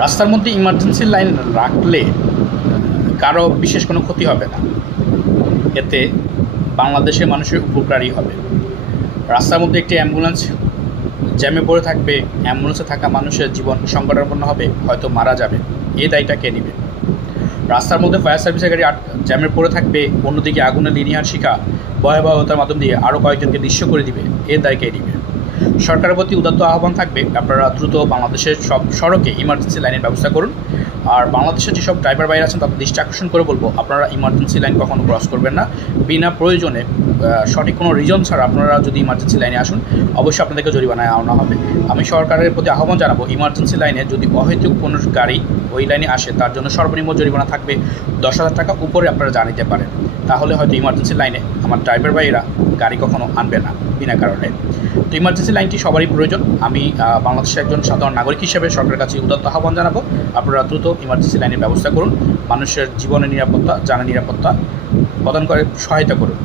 রাস্তার মধ্যে emergency line রাখলে কারো বিশেষ কোনো ক্ষতি হবে না, এতে বাংলাদেশের মানুষের উপকারই হবে। রাস্তার মধ্যে একটি অ্যাম্বুলেন্স জ্যামে পড়ে থাকবে, অ্যাম্বুলেন্সে থাকা মানুষের জীবন সংকটাপন্ন হবে, হয়তো মারা যাবে, এই দায়টা কে নেবে? রাস্তার মধ্যে ফায়ার সার্ভিসের গাড়ি জ্যামে পড়ে থাকবে, অন্যদিকে আগুনের লিনিয়ার শিখা ভয়াবহতার মাধ্যম দিয়ে আরও কয়েকজনকে নিঃস্ব করে দিবে, এর দায় কে নেবে? সরকারের প্রতি উদাত্ত আহ্বান থাকবে, আপনারা দ্রুত বাংলাদেশের সব সড়কে ইমার্জেন্সি লাইনের ব্যবস্থা করুন। আর বাংলাদেশের যেসব ড্রাইভার ভাইরা আছেন তাদের দৃষ্টি আকর্ষণ করে বলবো, আপনারা ইমার্জেন্সি লাইন কখনো ক্রস করবেন না। বিনা প্রয়োজনে সঠিক কোনো রিজন ছাড়া আপনারা যদি ইমার্জেন্সি লাইনে আসুন, অবশ্যই আপনাদেরকে জরিমানায় আনা হবে। আমি সরকারের প্রতি আহ্বান জানাবো, ইমার্জেন্সি লাইনে যদি অহেতুক কোনো গাড়ি ওই লাইনে আসে তার জন্য সর্বনিম্ন জরিমানা থাকবে 10,000 টাকা উপরে আপনারা জানিতে পারেন। তাহলে হয়তো ইমার্জেন্সি লাইনে আমার ড্রাইভার ভাইয়েরা গাড়ি কখনো আনবে না বিনা কারণে। তো ইমার্জেন্সি লাইনটি সবারই প্রয়োজন। আমি বাংলাদেশের একজন সাধারণ নাগরিক হিসেবে সরকারের কাছে উদাত্ত আহ্বান জানাবো, আপনারা দ্রুত ইমার্জেন্সি লাইনের ব্যবস্থা করুন, মানুষের জীবনের নিরাপত্তা, জানের নিরাপত্তা প্রদান করে সহায়তা করুন।